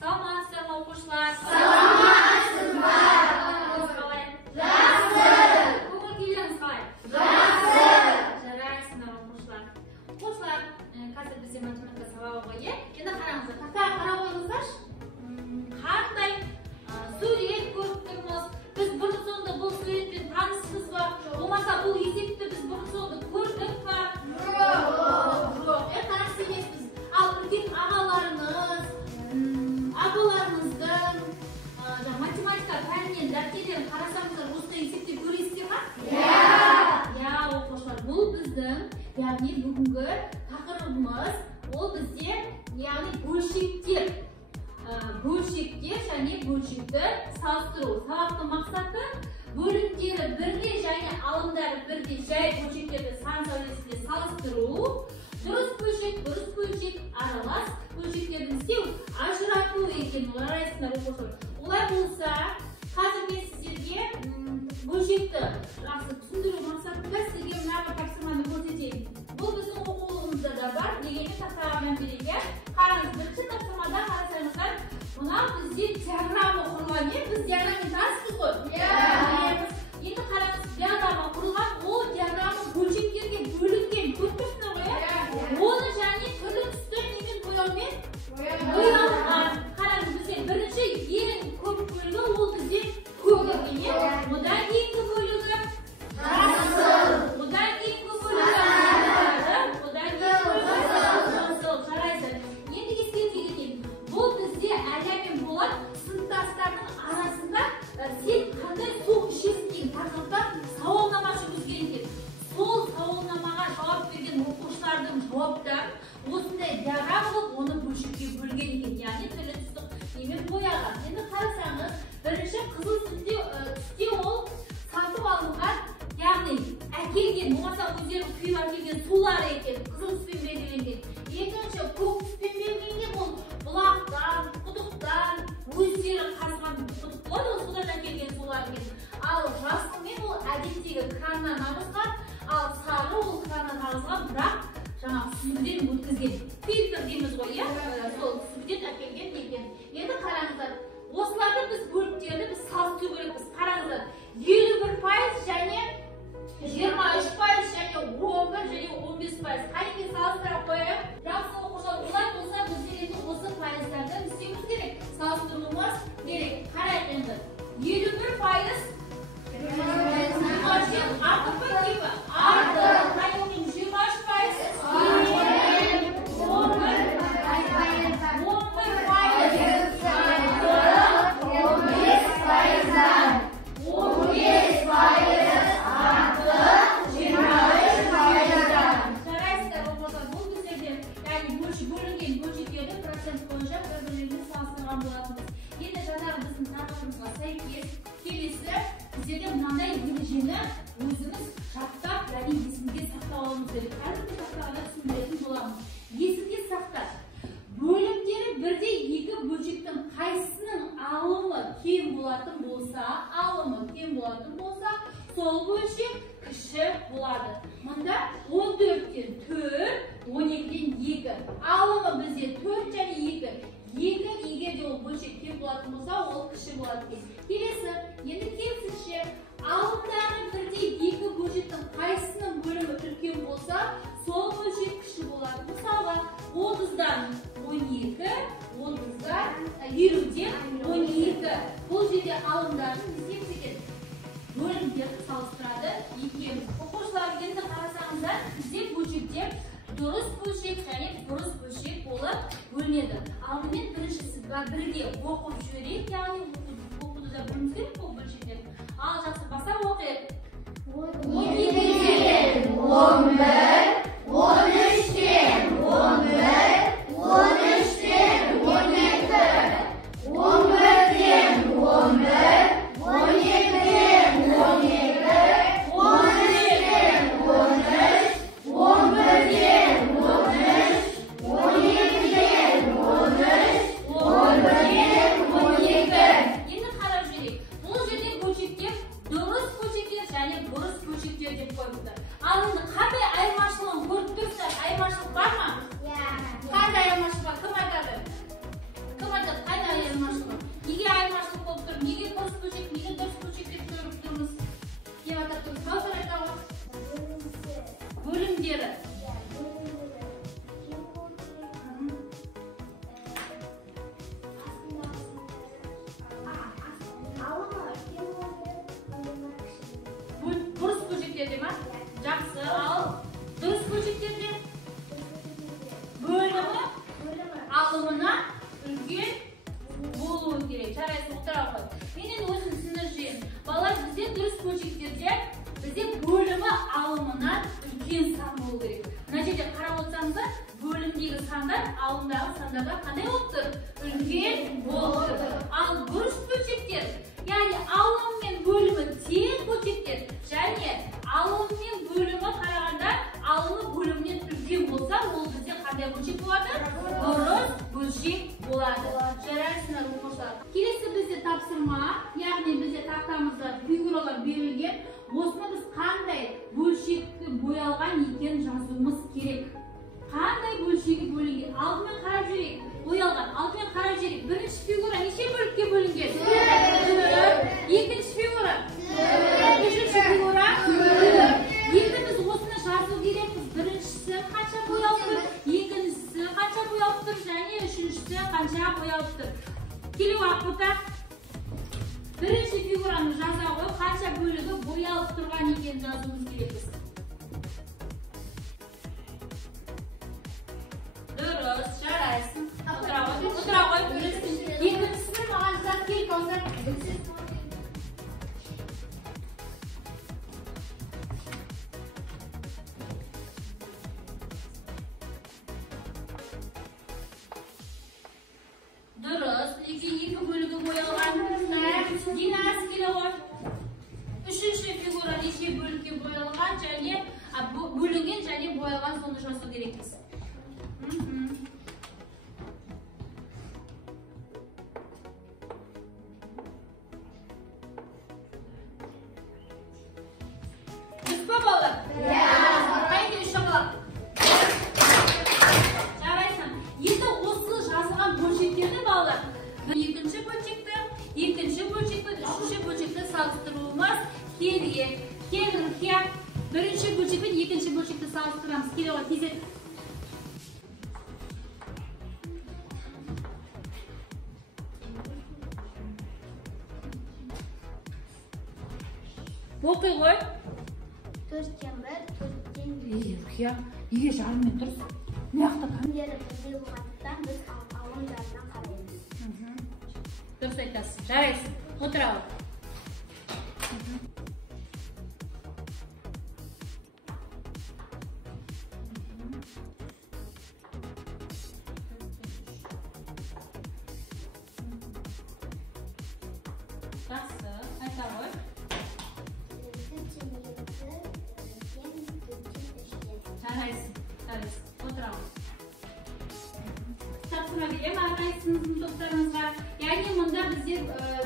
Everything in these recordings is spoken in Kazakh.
Саламатсыздарбы окуучулар? Саламатсызбы. Жакшы. Көңүл күйүңүз кандай? Жакшы. Жарайсыңдар окуучулар. Окуучулар, қазір бізде математика сабағы ғой, е? Енді қараңыздар, тақтаға қарап қойыңыздаршы. Қандай сурет көріп тұрмыз? Біз бұрын-соңды бұл суретпен таныспыз ба? Болмаса бұл есепті біз бұрын-соңды көрдік па? Жоқ, таныс емеспіз. Ал үлкен ағаларыңыз, апаларыңыздың математика пәнінен дәптерлерін қарасаңыздар, осындай есепте көресіздер ма? Иә, оқушылар, бұл біздің, яғни бүгінгі тақырыбымыз, ол бізде, яғни бөлшектер және бөлшекті салыстыру. Сабақтың мақсаты бөліктері бірге және алымдары бірге жай бөлшектерді сан сәулесінде салыстыру, дұрыс бөлшек, аралас бөлшектерді істеу, ажырату екен. Оларайсыңдар оқушылар. Олай болса, қазір мен сіздерге бөлшекті жақсы түсіндіру мақсатында сіздерге мына тапсырманы көрсетейін. Бұл біздің оқулығымызда да бар. Дегенмен тақтаға мән берейік. Қараңыз, бірінші тапсырмада қарасаңыздар, мына бізде диаграмма құрылған. Біз диаграммен таныспыз ғой? Енді қараңыз, диаграмма құрылған, ол диаграмма бөлшектерге бөлінген. Көріп тұрсыңдар ғой? Оны және түрлі түсті немен бояумен боялған. Қараңыз, бізде бірінші ең көп бөлігі ол бізде көк екен. Одан кейінгі бөлігі жасыл. Одан кейінгі бөлігі одан кейінгі жасыл. Жарайды. Енді ескертейік екен. Бұл бізде Әлия мен Болат сыныптастарының арасында сен қандай су ішесің деген тақырыпта сауалнама жүргізген екен. Сол сауалнамаға жауап берген оқушылардың жауаптарын осындай диаграмма қылып, оны бөлшекке бөлген екен. Яғни түрлі түсті немен бояған. Енді қарасаңыз, бірінші қызыл түсте ол сатып алынған, яғни әкелген, болмаса өздерінің құйып әкелген сулары екен, қызыл түспен белгіленген. Екінші көк түспен белгіленген ол бұлақтан, құдықтан, өздері қазған құдық болады, ол судан әкелген сулар екен. Ал жасылмен ол әдеттегі краннан ағызған, ал сары ол краннан ағызған, бірақ жаңағы сүзгіден өткізген. Фильтр дейміз ғой, сол сүзгіден әкелген екен. Енді қараңыздар, осыларды біз бөліктерді біз салыстыру керекпіз. Қараңыздар, 51% және 23% және 11 және 15%. Қайынге салыстыра қойып, жақсы оқушылар, олай болса біздер енді осы пайыздарды істеуіміз керек, салыстыруымыз керек. Қарайық енді, 51% артық па кем ба? Артық. Қайынге 23%? Сіздерге мынандай ережені өзіңіз жаттап, яғни есіңізге сақтап алуыңыз керек. Әрбір тақтағанда түсіндіретін боламыз. Есіңізге сақтап, бөліктері бірде екі бөлшектің қайсысының алымы кем болатын болса, сол бөлшек кіші болады. Мұнда 14-тен 4, 12-ден 2. Алымы бізде 4 және 2. Егер де ол бөлшек кем болатын болса, ол кіші болады. Келесі, енді керісінше, алымдары бірде екі бөлшектің қайсысының бөлімі үлкен болса, сол бөлшек кіші болады. Мысалға, 30-дан 12, 50-ден 12. Бұл жерде алымдарын есептеген бөлімдерді салыстырады екеуміз. Оқушылар, енді қарасаңыздар, бізде бөлшектер дұрыс бөлшек және бұрыс бөлшек болып бөлінеді. Алдымен біріншісі бірге оқып жіберейік, яғни оқуды да білуіміз керек бұл бөлшектер. Ал жақсы, бастап оқайық. 12-ден 11, 13-ден 11, 13-ден 12, 11-ден 11, 12-ден 12, 13-ден 13, 11-ден 13, 12-ден 13, 11-ден 12. Енді қарап жүрейік. Бұл жерде бөлшектер дұрыс Bölümleri. Burus böcekleri mi? Жақсы, al. Dürüst böcekleri bölümü alımına үлкен болуы керек. Жарайсың, отыра қой. Менен өзім түсіндірeceğim. Балалар, бізде дұрыс бөлшектерде бізде бөлімі алымынан үлкен сан болу керек. Мына жерде қарап отырсаңыздар, бөлімдегі сандар алымдағы сандардан қандай болып тұр? Үлкен болып тұр. Ал дұрыс бөлшектер, яғни алым мен бөлімі тең бөлшектер, және алым мен бөлімі қарағанда алымы бөлімнен үлкен болса, ол бізде қандай бөлшек болады? Дұрыс бөлшек болады. Жарайсыңдар оқушылар. Келесі бізде тапсырма, яғни бізде тақтамызда фигуралар берілген. Осыны біз қандай бөлшекті боялған екен жазуымыз керек. Қандай бөлшегі бөлінген? Алдымен қарап жүрейік. Боялған. Алдымен қарап жүрейік. Бірінші фигура неше бөлікке бөлінген? Екінші фигура? Үшінші фигура? Енді біз осыны жазу керекпіз. Біріншісі қанша боялып тұр? Екіншісі қанша боялып тұр? Және үшіншісі қанша боялып тұр? Келу ақпыта. Бірінші фигураны жаза қойып, қанша бөлігі боялып тұрған екен жазуымыз керекпіз. Дұрыс, жарайсың. Отыра қой, білесің. Екіншісі маған жаз келіп алсақ. Dürüst, iki bölüge boyalgan. Dinaz kilo var. Üçüncü figura neçe bölüge boyalgan, және bölüngen, және boyalgan sonuç olsa gerekliyiz. Düz babalı? Haydi üç babalı. Жарайсың. Енді осы жазылған бөлшектерді балалар, екінші бөлшекті, үшінші бөлшекті салыстыруымыз керек. Бірінші бөлшек пен екінші бөлшекті салыстырамыз. Келе ғой, тезет. Оқи ғой. 4-тен 1, 4-тен 1. Еге жарымен тұрыз. Мияқты Күндері бірдей болғандықтан біз алымдарына қараймыз. Дұрыс айтасың. Жарайсың. Отыра ғой. Жақсы. Айта ғой. 4-тен 2, 4-тен 3. Жарайсың. Отыра ғой. Тапсырма беремін әрқайсыңыздың топтарыңызға. Яғни мұнда бізде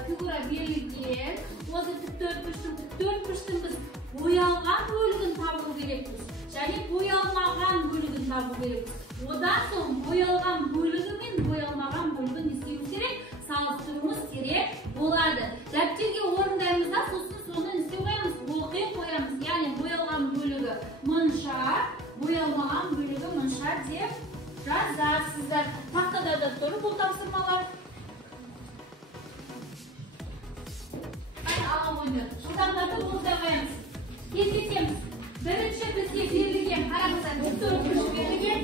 фигура берілген. Осы төртбұрыштың біз боялған бөлігін табу керекпіз. Және боялмаған бөлігін табу керекпіз. Одан соң боялған бөлігі мен боялмаған бөлігін не істеуіміз керек? Салыстыруымыз керек болады. Дәптерге орындаймыз да, сосын соны не істей қоямыз? Оқи қоямыз. Яғни боялған бөлігі мұнша, боялмаған бөлігі мұнша деп жазасыздар. Тақтада да тұр бұл тапсырмалар. Алға қойды. Жылдамдарды болдай қоямыз. Тездетеміз. Бірінші бізде берілген, қараңыздар, төртбұрыш берілген.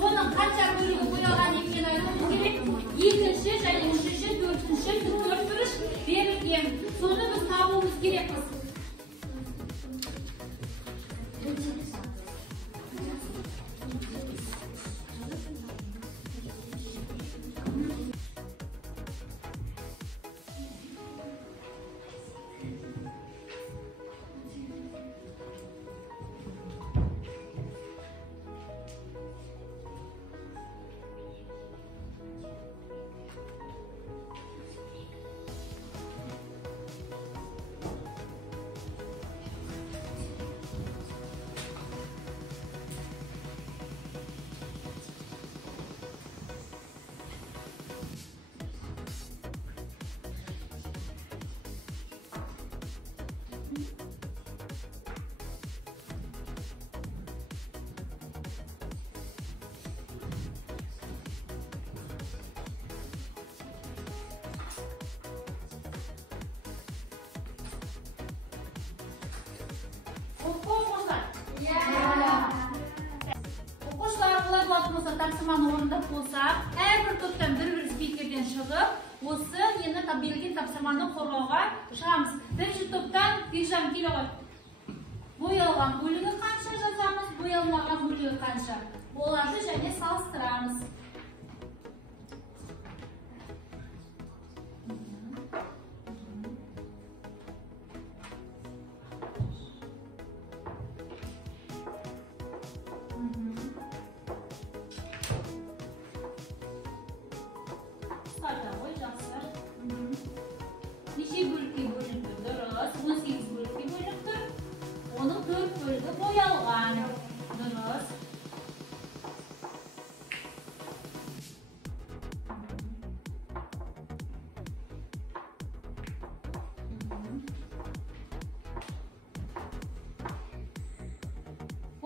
Оның қанша бөлігі боялған екенін айтуымыз керек. Екінші және үшінші, төртінші төртбұрыш берілген. Соны біз табуымыз керекпіз. O'quvchilar. O'quvchilar qilib bo'lib bo'lsa, taqsimlarni o'rnida bo'lsa, har bir to'pdan bir spikerdan chiqib, o'zi endi belgin taqsimlarni qo'rg'og'a chiqamiz. Birinchi to'pdan tekshirib keladi. Bo'yalgan bo'ligi qancha yozamiz, bo'yalmagan bo'ligi qancha. Bularni yana solishtiramiz. Necha bo'lakka bo'linib durust, 18 bo'lakka bo'linibdi. Uni 4 bo'lga bo'yalgan. Durust.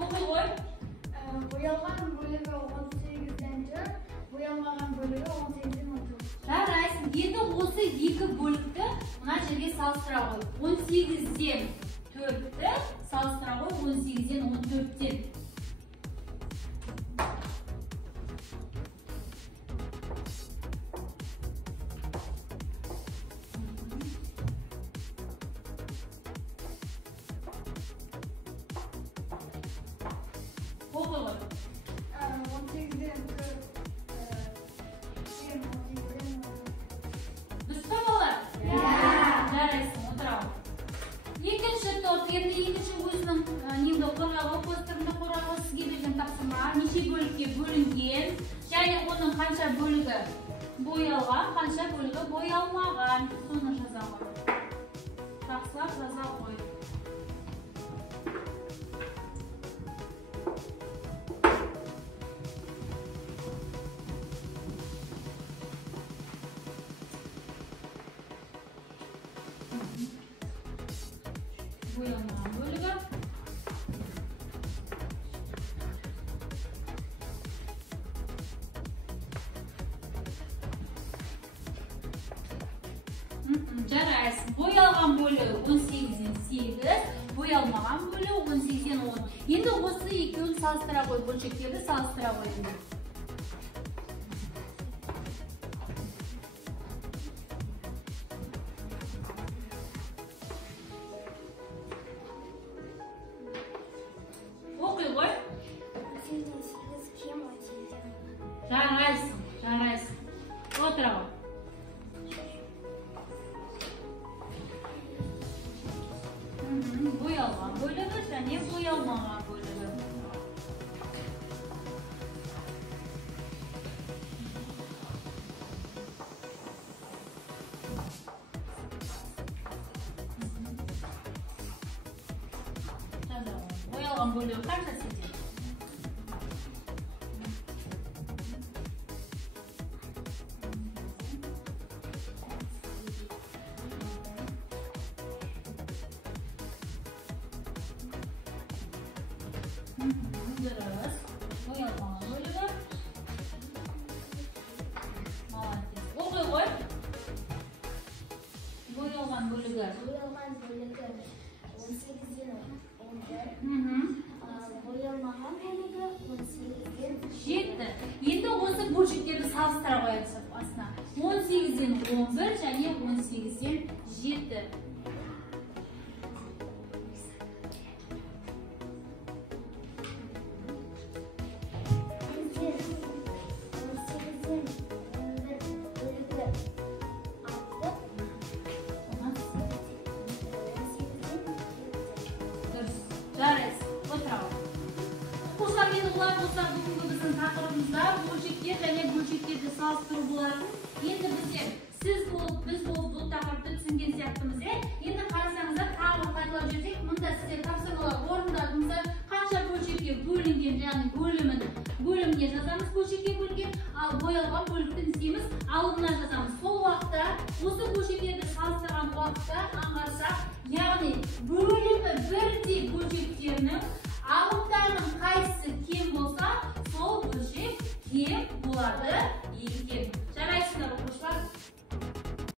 O'qiyvoy. Bo'yalgan bo'ligi 18dan 4, bo'yalmagan bo'ligi 18dan 30. Qaraysiz, endi o'zi 2 bo'lakda mana yerga solishtirib qo'y. 18dan 4ni solishtirib qo'y, 18dan 14dan. O'qiyvoy. 18dan 4. Düşmanlar. Jaraysiz, o'tiramiz. Ikkinchi to'p, endi ikkinchi o'zining nimda qo'rg'og'i, posterda qo'rg'og'i sizga bergan taqsimlar necha bo'lakka bo'lingan, ya'ni uning qancha bo'ligi bo'yalgan, qancha bo'ligi bo'yalmagan. Buni yozaman. Taqsimlar yoza qo'y. Bo'yalmagan bo'ligi. Jaraysiz. Bo'yalgan bo'ligi 18dan 8, bo'yalmagan bo'ligi 18dan 10. Endi o'zi ikkovini solishtirib qo'y, bo'lchaklarni solishtirib qo'y. O'qiyvoy. 18dan 8 kim 18dan 10? Jaraysiz. O'tiraver. Bo'yalgan bo'ligi, ya'ni bo'yalmagan bo'ligi. Bo'yalgan bo'ligi qanchasi? Durust. Bo'yalgan bo'ligi. Молодец. O'qiyvoy. Bo'yalgan bo'ligi. Bo'yalgan bo'ligi 18dan 11. Bo'yalmagan bo'ligi 18dan 7. Endi o'zi bo'lchaklarni solishtirib qo'yamiz aslida. 18dan 11 ya'ni 18dan 7. Jaraysiz. O'tiraver. O'quvchilar, endi ular bo'lsa bugungi bizning taqdirimizda bo'lchaklar ya'ni bo'lchaklarni solishtirib bo'ladi. Endi siz bo'lib, biz bo'lib bu taqdirda tushungan siyaptimiz. Endi qarasangizlar, ta'lim qaytaroq bersak, bunda sizga taqsimlar o'rnlarimizda qancha bo'lchakka bo'lingan, ya'ni bo'limga yozamiz, bo'lchakka bo'lingan, bo'yalgan bo'libdi deymiz, alımdan yozamiz. Sol vaqtda o'zi bo'lchaklarni solishtirgan vaqtda anglashsak, ya'ni bo'limi birdek bo'lchaklarni alımlarning qaysi kim bo'lsa, sol bo'lchak kim bo'ladi